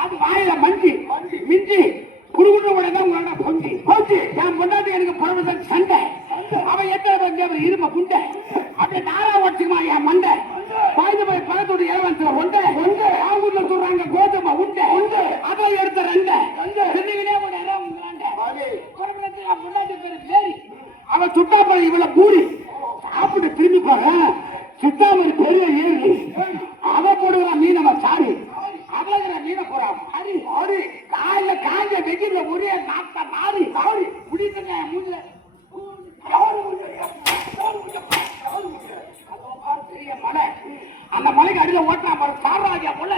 அது வாயில மஞ்சி மிஞ்சி குடுகுடு உடனே உங்களோட கொஞ்சி கொஞ்சி என் பொண்டாட்டி எனக்கு புறப்பட்ட சண்டை அவன் எத்தனை பேர் இரும குண்டை அப்படியே நாரா ஓட்டுக்குமா என் மண்டை பாய்ந்து போய் பழத்தோட ஏவன்ல ஒண்டை அவங்க சொல்றாங்க கோதுமை உண்டை அதை எடுத்த ரெண்டை சென்னையிலே பொண்டாட்டி பேரு மேரி அவன் சுட்டாப்பழம் இவ்வளவு பூரி சாப்பிட்டு திரும்பி போறேன் சுத்தாமரி பெரிய ஏறி அவ போடுகிற மீனவ சாரி அவங்கிற மீன போறான் அடி அடி காயில காஞ்ச வெயில ஒரே நாட்ட மாறி சாரி குடித்தங்க மூஞ்சில பெரிய மலை அந்த மலைக்கு அடியில ஓட்டா பாரு சாராஜா போல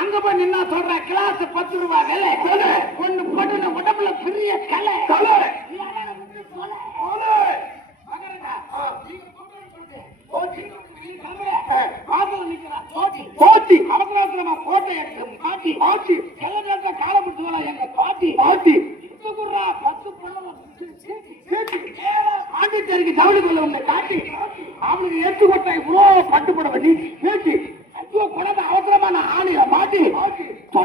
அங்க போய் நின்னா சொல்ற கிளாஸ் 10 ரூபாய் விலை ஒண்ணு போட்டு உடம்புல பெரிய கலை பாண்டிச்சேரிக்கு ஜவுளி கொள்ள காட்டி அவனுக்கு எடுத்து கொட்டை இவ்வளோ பட்டுப்பட பண்ணி பேச்சு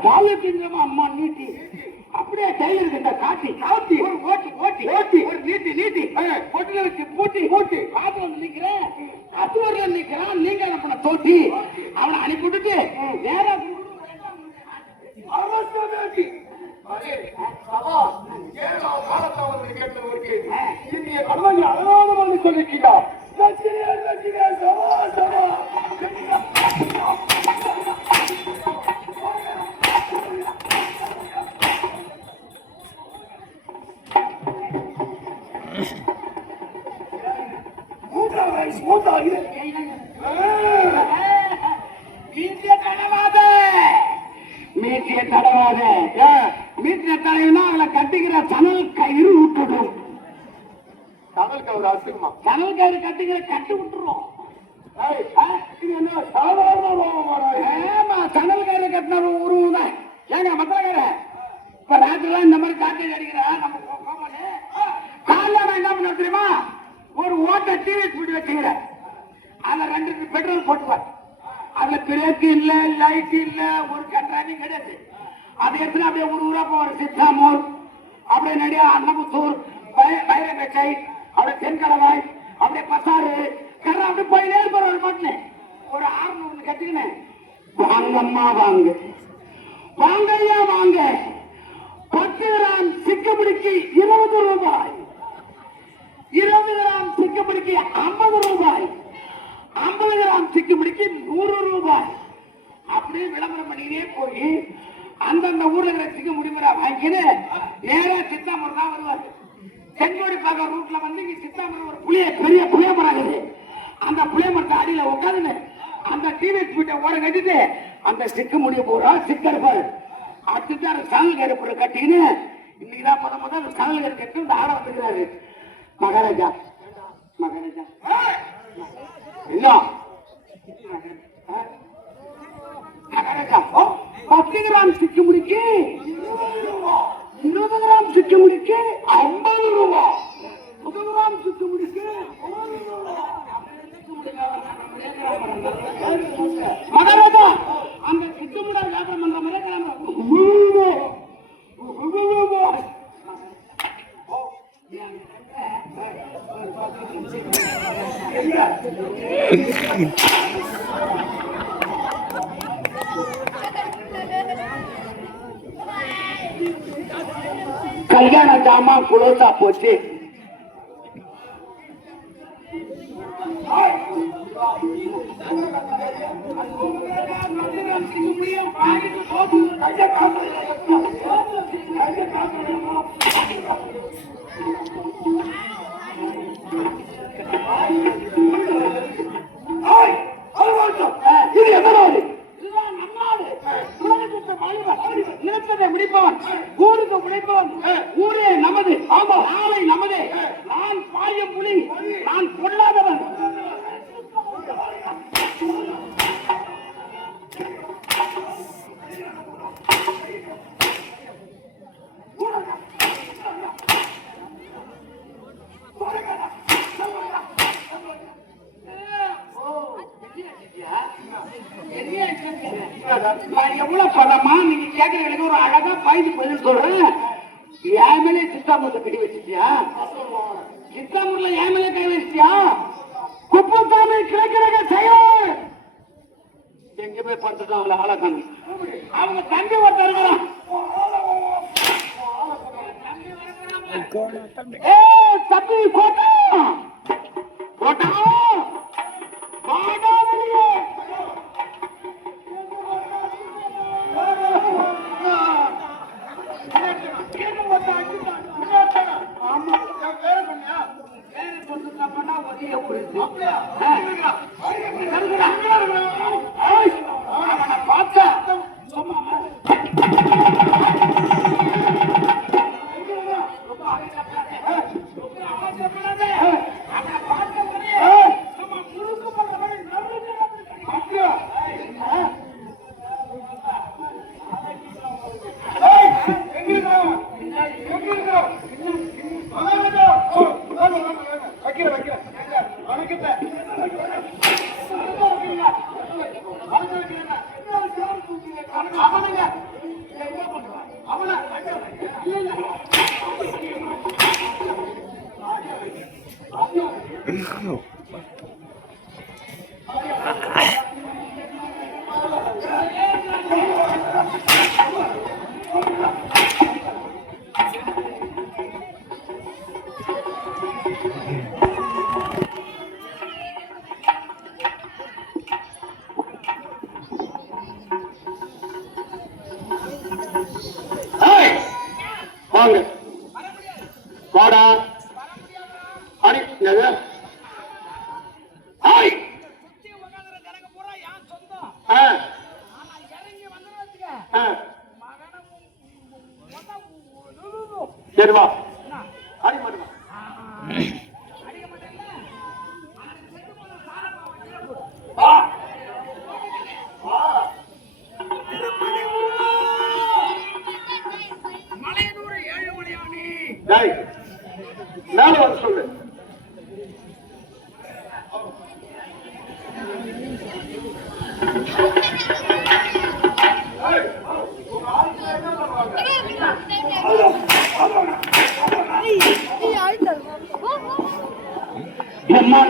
காலத்தின் அம்மா நீட்டி அப்படியே டெய்லர் கிட்ட காட்டி காட்டி ஒரு ஓட்டி ஓட்டி ஓட்டி ஒரு நீட்டி நீட்டி பொட்டில வச்சு பூட்டி பூட்டி காத்து வந்து நிக்கிறேன் அத்துவர்ல நிக்கிறான் நீங்க என்ன பண்ண தோட்டி அவனை அனுப்பி விட்டுட்டு நேரா சொல்லிட்டீங்க மீட்டிய தடவாத மீட்டிய தடவினா அவளை கட்டிக்கிற சணல் கயிறு விட்டுடும் சணல் கயிறு அசுமா சணல் கயிறு கட்டிக்கிற கட்டு விட்டுரும் சணல் கயிறு கட்டின உருவம் ஏங்க மக்கள இப்ப ராத்திரிலாம் இந்த மாதிரி காட்டு அடிக்கிறா நம்ம காலைல என்ன பண்ண தெரியுமா ஒரு ஓட்ட டிவி போட்டு வச்சுக்கிற அதுல 2 பெட்ரோல் போட்டுவார் அதுல பிரேக் இல்ல லைட் இல்ல ஒரு கண்ட்ராணி கிடையாது அதை எடுத்து அப்படியே ஊரா போற சித்தாமூர் அப்படியே நடிகா அன்னமுத்தூர் பைரங்கச்சை அப்படியே தென்கடவாய் அப்படியே பசாறு கரை அப்படி போயிலே இருப்பார் ஒரு மட்டும் ஒரு 600 கட்டிக்கினேன் வாங்கம்மா வாங்க வாங்கய்யா வாங்க 10 கிராம் சிக்கப்பிடிக்கு 20 ரூபாய் 20 கிராம் சிக்கப்பிடிக்கு 50 ரூபாய் 50 கிராம் சிக்கப்பிடிக்கு 100 ரூபாய் அப்படியே விளம்பரம் பண்ணினே போய் அந்தந்த ஊர்ல இருக்கிற சிக்க முடிமுறை வாங்கின்னு நேரா சித்தாமூர் தான் வருவாரு தென்கோடி பார்க்க ரூட்ல வந்து இங்க சித்தாமூர் ஒரு பெரிய புளிய மரம் இருக்குது அந்த புளிய மரத்தை அடியில உட்காந்துன்னு அந்த டிவி வீட்டை ஓட கட்டிட்டு அந்த சிக்கு முடிய போறா சிக்கெடுப்பாரு அடுத்து அந்த சணல் கருப்பு கட்டின்னு இன்னைக்குதான் முதல் சணல் கரு கட்டி இந்த ஆட வந்துக்கிறாரு மகாராஜா மகாராஜா இல்ல மகாராஜா 10 கிராம் சிக்கு முடிக்கு 20 கிராம் சிக்கு முடிக்கு 50 ரூபாய் 100 கிராம் சிக்கு முடிக்கு மகாராஜா அந்த சிக்குமுட வியாபாரம் பண்ற மாதிரி கல்யாண ஜாமா குளோசா போச்சு இது எதனால நினைப்பதை முடிப்பவன் ஊருக்கு முடிப்பவன் ஊரே நமது ஆமா நாளை நமது நான் பாயும் புலி நான் பொல்லாதவன் எவ்வளவு பணமா நீங்க கேட்கறதுக்கு ஒரு அழகா பாய்ந்து பதில் சொல்றேன் என் மேலே சித்தாமூர்ல கட்டி வச்சிட்டியா சித்தாமூர்ல என் மேலே கை வச்சிட்டியா குப்பசாமி கிழக்கிழக்க செயலர் எங்க போய் பார்த்துட்டோம் அவளை ஆளக்கான அவங்க தம்பி ஒருத்தர் இருக்கிறான் தம்பி கோட்டா கோட்டா வாங்க வாடா அடி சரி வா அடி மாட்டா மேல வந்து சொல்லு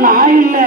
நான் இல்ல